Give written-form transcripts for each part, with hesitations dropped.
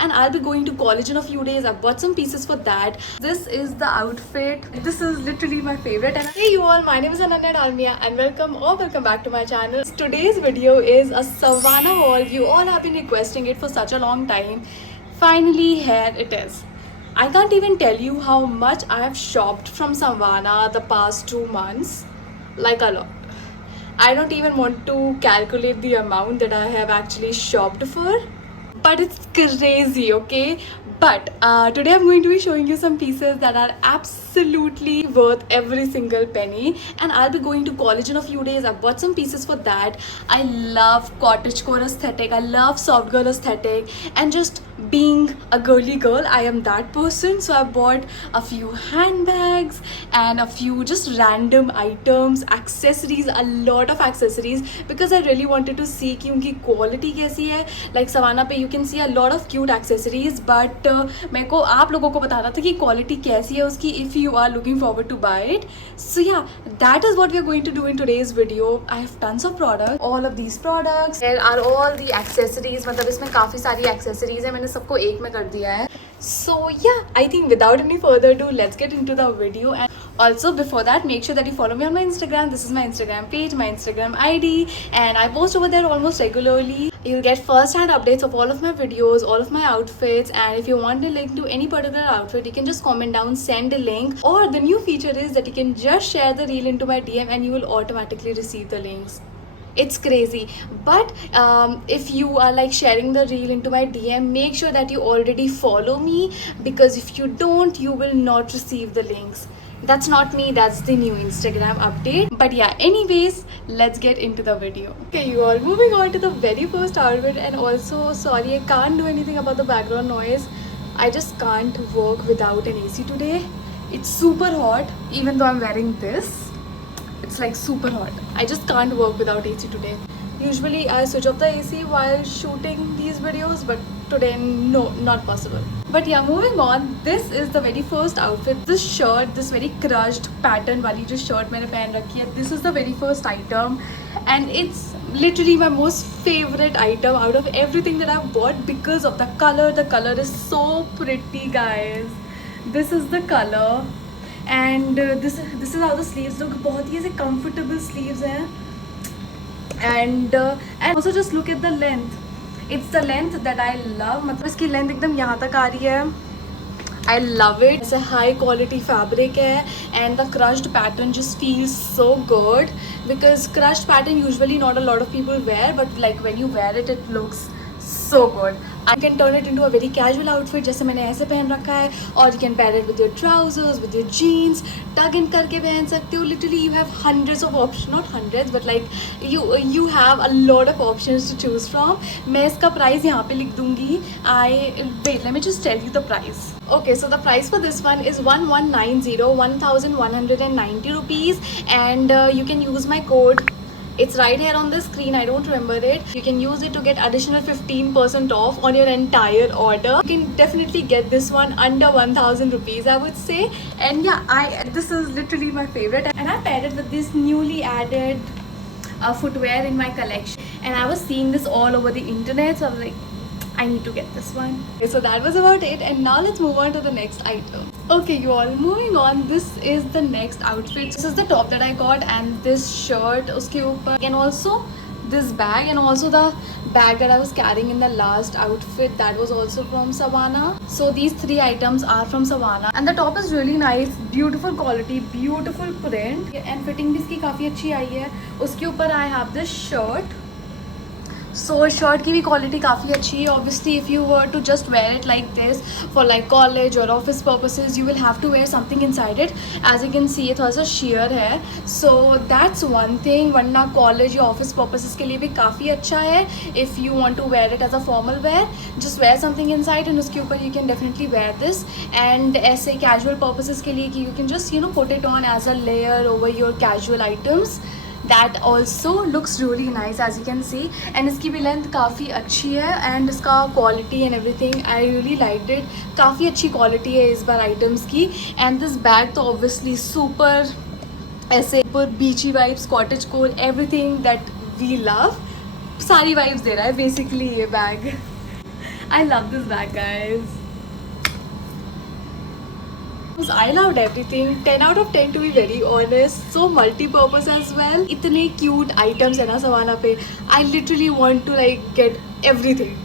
and I'll be going to college in a few days. I've bought some pieces for that. This is the outfit. This is literally my favorite. And hey you all, my name is Ananya Dalmia and welcome back to my channel. Today's video is a Savannah haul. You all have been requesting it for such a long time. Finally here it is. I can't even tell you how much I have shopped from Savannah the past 2 months. Like a lot. I don't even want to calculate the amount that I have actually shopped for. But it's crazy, okay? But today I'm going to be showing you some pieces that are absolutely worth every single penny, and I'll be going to college in a few days. I've bought some pieces for that. I love cottagecore aesthetic, I love soft girl aesthetic, and just being a girly girl, I am that person. So I bought a few handbags and a few just random items, accessories, a lot of accessories, because I really wanted to see कि उनकी quality कैसी है. Like Savannah पे you can see a lot of cute accessories, but मेरे को आप लोगों को बताना था कि quality कैसी है उसकी if you are looking forward to buy it. So yeah, that is what we are going to do in today's video. I have tons of products. All of these products, there are all the accessories. मतलब इसमें काफ़ी सारी accessories है, मैंने सबको एक में कर दिया है. So yeah, I think without any further ado, let's get into the video. And also before that, make sure that you follow me on my Instagram. This is my Instagram page, my Instagram ID, and I post over there almost regularly. You'll get first-hand updates of all of my videos, all of my outfits, and if you want a link to any particular outfit, you can just comment down, send a link, or the new feature is that you can just share the reel into my DM and you will automatically receive the links. It's crazy. But if you are like sharing the reel into my DM, make sure that you already follow me, because if you don't, you will not receive the links. That's not me, that's the new Instagram update. But yeah, anyways, let's get into the video. Okay you all, moving on to the very first outfit. And also sorry, I can't do anything about the background noise. I just can't work without an AC today. It's super hot even though I'm wearing this. It's like super hot. I just can't work without AC today. Usually I switch off the AC while shooting these videos, but today no, not possible. But yeah, moving on, this is the very first outfit. This shirt, this very crushed pattern wali jo shirt मैंने पहन रखी है, this is the very first item, and it's literally my most favorite item out of everything that I've bought because of the color. The color is so pretty, guys. This is the color. And this is how the sleeves look. बहुत ही ऐसे comfortable sleeves हैं. And also just look at the length. It's the length that I love. मतलब इसकी length एकदम यहाँ तक आ रही है. I love it. It's a high quality fabric hai, and the crushed pattern just feels so good, because crushed pattern usually not a lot of people wear, but like when you wear it, it looks so good. I can turn it into a very casual outfit जैसे मैंने ऐसे पहन रखा है, or you can pair it with your trousers, with your jeans, tuck in करके पहन सकते हो. Literally you have hundreds of options, not hundreds, but like you have a lot of options to choose from. मैं इसका price यहाँ पे लिख दूँगी. Wait, let me just tell you the price. Okay, so the price for this one is 1190 rupees, and you can use my code. It's right here on the screen, I don't remember it. You can use it to get additional 15% off on your entire order. You can definitely get this one under 1000 rupees, I would say. And yeah, this is literally my favorite, and I paired it with this newly added footwear in my collection, and I was seeing this all over the internet, so I was like, I need to get this one. Okay, so that was about it, and now let's move on to the next item. Okay you all, moving on, this is the next outfit. This is the top that I got, and this shirt uske upar, and also this bag, and also the bag that I was carrying in the last outfit, that was also from Savannah. So these three items are from Savannah, and the top is really nice, beautiful quality, beautiful print, and fitting भी इसकी काफ़ी अच्छी आई है. उसके ऊपर I have this shirt. So shirt की भी quality काफ़ी अच्छी है. Obviously if you were to just wear it like this for like college or office purposes, you will have to wear something inside it. As you can see, ये थोड़ा सा sheer है, so that's one thing. वरना college या office purposes के लिए भी काफ़ी अच्छा है. If you want to wear it as a formal wear, just wear something inside, and उसके ऊपर you can definitely wear this. And ऐसे casual purposes के लिए कि you can just put it on as a layer over your casual items. That also looks really nice, as you can see, and इसकी भी length काफ़ी अच्छी है, and इसका quality and everything I really liked it. काफ़ी अच्छी quality है इस बार items की. And this bag तो obviously super ऐसे super beachy vibes, cottagecore, everything that we love, सारी vibes दे रहा है basically ये bag. I love this bag, guys. I loved everything. 10 out of 10 to be very honest. So multi-purpose as well. इतने cute items है ना savanna पे. I literally want to like get everything.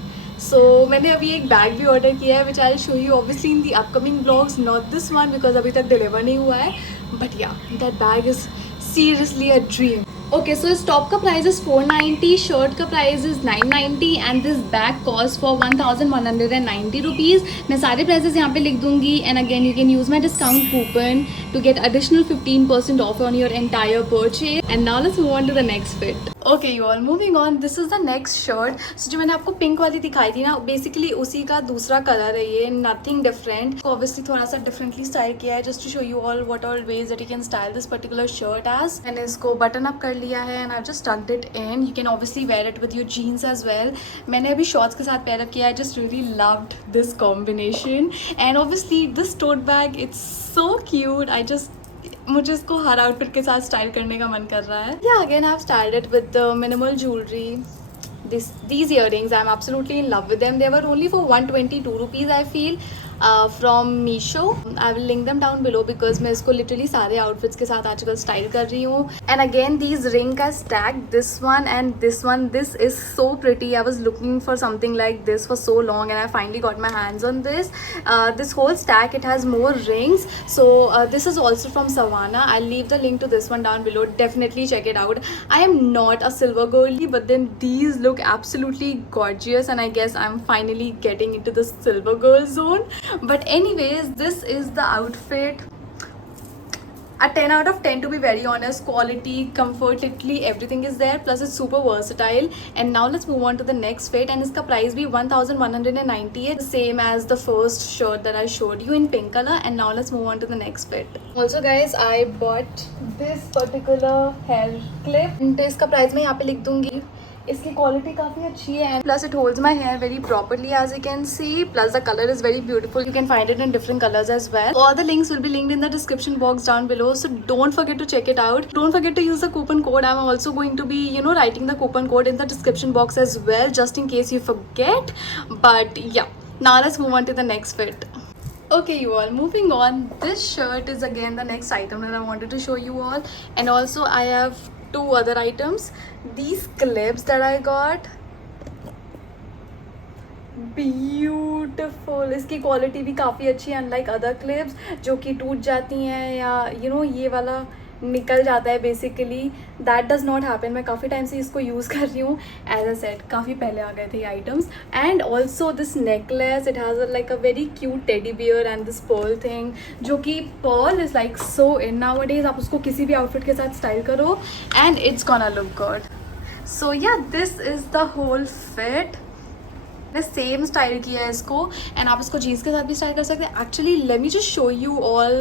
So मैंने अभी एक bag भी order किया है which I'll show you obviously in the upcoming vlogs. Not this one because अभी तक deliver नहीं हुआ है. But yeah, that bag is seriously a dream. Okay, so इस टॉप का प्राइस इज 490, शर्ट का price is 990 and this bag cost for 1190 rupees. मैं सारे प्राइसेस यहाँ पे लिख दूंगी and again you can use my discount coupon to get additional 15% off on your entire purchase. And now let's move on to the next fit. Okay you all, moving on. This is the next shirt. So जो मैंने आपको pink वाली दिखाई थी ना, basically उसी का दूसरा कलर है ये, नथिंग डिफरेंट. ऑब्वियसली थोड़ा सा डिफरेंटली स्टाइल किया है just to show you all what all ways that you can style this particular shirt as. मैंने इसको बटन अप कर लिया है and I just tucked it in. You can obviously wear it with your jeans as well. मैंने अभी shorts के साथ pair up किया है. Just really loved this combination and obviously this tote bag, it's so cute. मुझे इसको हर outfit के साथ स्टाइल करने का मन कर रहा है. या again I have styled it with minimal jewellery. These earrings, I'm absolutely in love with them. They were only for 122 rupees I feel from Meesho. I will link them down below because मैं इसको literally सारे outfits के साथ आजकल style कर रही हूँ. And again these ring का stack, this one and this one, this is so pretty. I was looking for something like this for so long and I finally got my hands on this. This whole stack, it has more rings. So this is also from Savannah. I'll leave the link to this one down below. Definitely check it out. I am not a silver girly, but then these look absolutely gorgeous and I guess I'm finally getting into the silver girl zone. But anyways, this is the outfit. A 10 out of 10 to be very honest. Quality, comfort, literally everything is there, plus it's super versatile. And now let's move on to the next fit and iska price bhi 1190 है, same as the first shirt that I showed you in pink color. And now let's move on to the next fit. Also guys, I bought this particular hair clip and इसका price मैं यहाँ पे लिख दूंगी. इसकी quality काफ़ी अच्छी है and plus it holds my hair very properly as you can see. Plus the colour is very beautiful. You can find it in different colours as well. All the links will be linked in the description box down below, so don't forget to check it out. Don't forget to use the coupon code. I am also going to be writing the coupon code in the description box as well just in case you forget. But yeah, now let's move on to the next fit. Okay you all, moving on. This shirt is again the next item that I wanted to show you all, and also I have two other items. These clips that I got, beautiful. इसकी quality भी काफ़ी अच्छी है unlike other clips जो कि टूट जाती हैं या ये वाला निकल जाता है. Basically that does not happen. मैं काफ़ी टाइम से इसको यूज़ कर रही हूँ. एज अ सेट काफ़ी पहले आ गए थे ये items. And also this necklace, it has like a very cute teddy bear and this pearl thing, जो कि pearl is like so in nowadays. आप उसको किसी भी आउटफिट के साथ स्टाइल करो and it's gonna look good. So yeah this is the whole fit. Same style किया है इसको एंड आप इसको जीन्स के साथ भी स्टाइल कर सकते हैं. Actually let me just show you all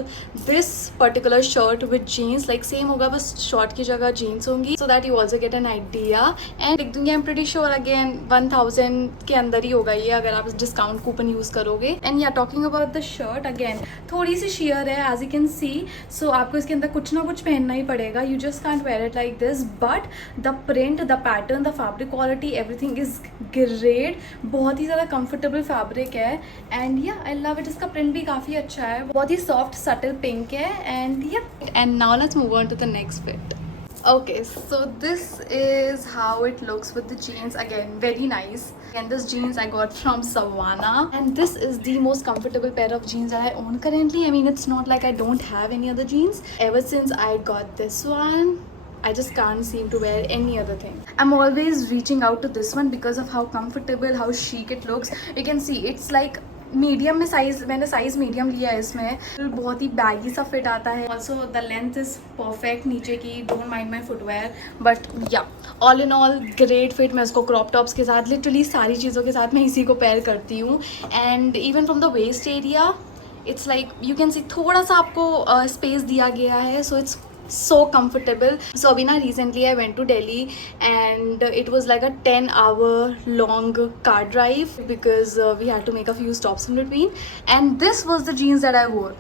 this particular shirt with jeans. Like same होगा, बस शॉर्ट की जगह जीन्स होंगी, so that you also get an idea. And लिख दूंगी, I am pretty sure again 1000 के अंदर ही होगा ये अगर आप डिस्काउंट कूपन यूज़ करोगे. And yeah talking about the shirt, again थोड़ी सी शेयर है as you can see. So आपको इसके अंदर कुछ ना कुछ पहनना ही पड़ेगा. You just can't wear it like this, but the print, the pattern, the fabric quality, everything is great. बहुत ही ज़्यादा कंफर्टेबल फैब्रिक है and yeah I love it. इसका प्रिंट भी काफ़ी अच्छा है, बहुत ही सॉफ्ट सटल पिंक है. And yeah and now let's move on to the next fit. Okay, so this is how it looks with the jeans. Again, very nice. And this jeans I got from Savannah, and this is the most comfortable pair of jeans that I own currently. I mean, it's not like I don't have any other jeans. Ever since I got this one, I just can't seem to wear any other thing. I'm always reaching out to this one because of how comfortable, how chic it looks. You can see it's like medium में size, मैंने size medium लिया है इसमें. बहुत ही baggy सा fit आता है. Also the length is perfect नीचे की. Don't mind my footwear, but yeah all in all great fit. मैं इसको क्रॉप टॉप्स के साथ, लिटरली सारी चीज़ों के साथ मैं इसी को पेयर करती हूँ. And even from the waist area it's like you can see थोड़ा सा आपको स्पेस दिया गया है, so it's so comfortable. So Abhina, recently I went to Delhi and it was like a 10-hour long car drive because we had to make a few stops in between, and this was the jeans that I wore.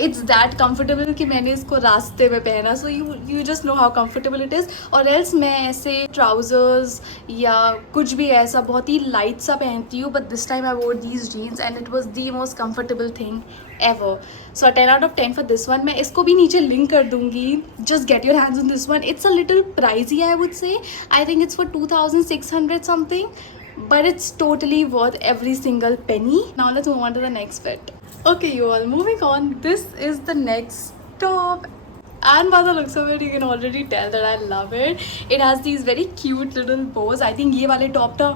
It's that comfortable कि मैंने इसको रास्ते में पहना, so you just know how comfortable it is. और else मैं ऐसे trousers या कुछ भी ऐसा बहुत ही लाइट सा पहनती हूँ, बट दिस टाइम आई वोर these genes and it was the most comfortable thing ever. So 10 out of 10 for this one. मैं इसको भी नीचे लिंक कर दूंगी, just get your hands on this one. It's a little pricey I would say. I think it's for 2600 something, but it's totally worth every single penny. Now let's move on to the next bit. Okay, you all, moving on. This is the next top. And by the looks of it, you can already tell that I love it. It has these very cute little bows. I think ये वाले top था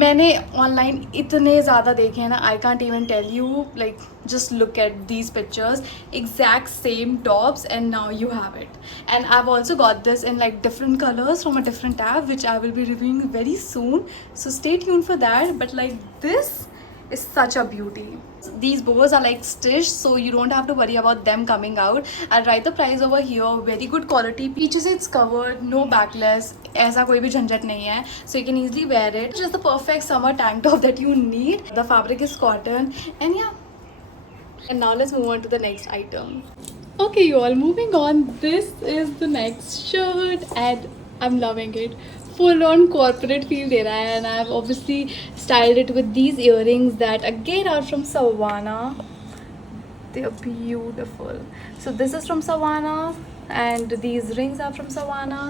मैंने online इतने ज़्यादा देखे हैं ना, I can't even tell you. Like just look at these pictures, exact same tops, and now you have it. And I've also got this in like different colors from a different tab, which I will be reviewing very soon, so stay tuned for that. But like, this is such a beauty. These bows are like stitched, so you don't have to worry about them coming out. I'll write the price over here. Very good quality. Pieces it's covered, no backless. ऐसा कोई भी झंझट नहीं है, so you can easily wear it. Just the perfect summer tank top that you need. The fabric is cotton, and yeah. And now let's move on to the next item. Okay, you all, moving on. This is the next shirt and I'm loving it. Full on corporate feel de raha hai, and I've obviously styled it with these earrings that again are from Savannah. They are beautiful. So this is from Savannah and these rings are from Savannah.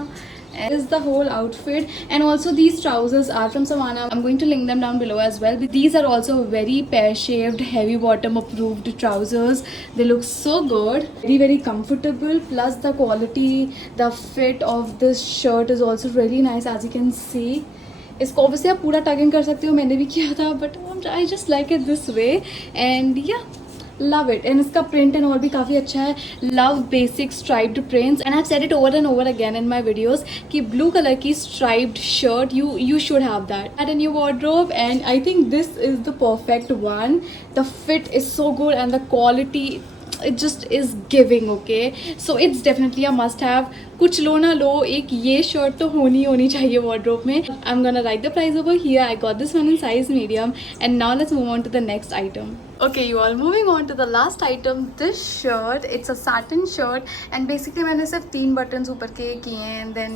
And this is the whole outfit, and also these trousers are from Savannah. I'm going to link them down below as well. These are also very pear shaped, heavy bottom approved trousers. They look so good, very comfortable, plus the quality, the fit of this shirt is also really nice, as you can see. इसको obviously आप पूरा टग इन कर सकते हो, मैंने भी किया था, but I just like it this way. And yeah, love it. And इसका print and all भी काफ़ी अच्छा है. Love basic striped prints, and I've said it over and over again in my videos कि blue color की striped shirt you should have that in your wardrobe, and I think this is the perfect one. The fit is so good and the quality, it just is giving. Okay, so it's definitely a must have. कुछ लो ना लो, एक ये shirt तो होनी चाहिए wardrobe में. I'm gonna write the price over here. I got this one in size medium. And now let's move on to the next item. Okay, you all, moving on to the last item. This shirt, it's a satin shirt, and basically मैंने सिर्फ 3 buttons ऊपर के किए हैं, and then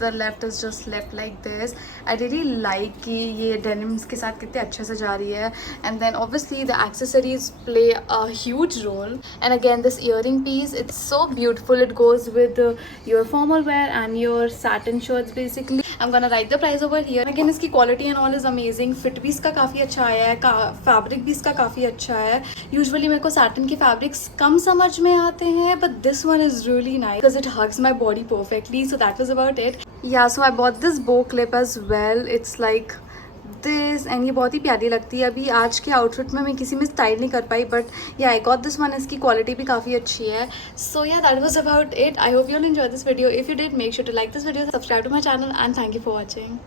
the left is just left like this. I really like कि ये denims के साथ कितने अच्छे से जा रही है. And then obviously the accessories play a huge role. And again, this earring piece, it's so beautiful. It goes with your formal wear and your satin shirts basically. I'm gonna write the price over here. Again, इसकी quality and all is amazing. Fit भी इसका काफ़ी अच्छा आया है, fabric भी इसका काफ़ी अच्छा है. Usually मेरे को satin के fabrics कम समझ में आते हैं, but this one is really nice because it hugs my body perfectly. So that was about it. Yeah, so I bought this bow clip as well. It's like this, and ये बहुत ही प्यारी लगती है. अभी आज के आउटफिट में मैं किसी में स्टाइल नहीं कर पाई, but yeah, I got this one. इसकी क्वालिटी भी काफ़ी अच्छी है. So yeah, that was about it. I hope you all enjoyed this video. If you did, make sure to like this video, subscribe to my channel, and thank you for watching.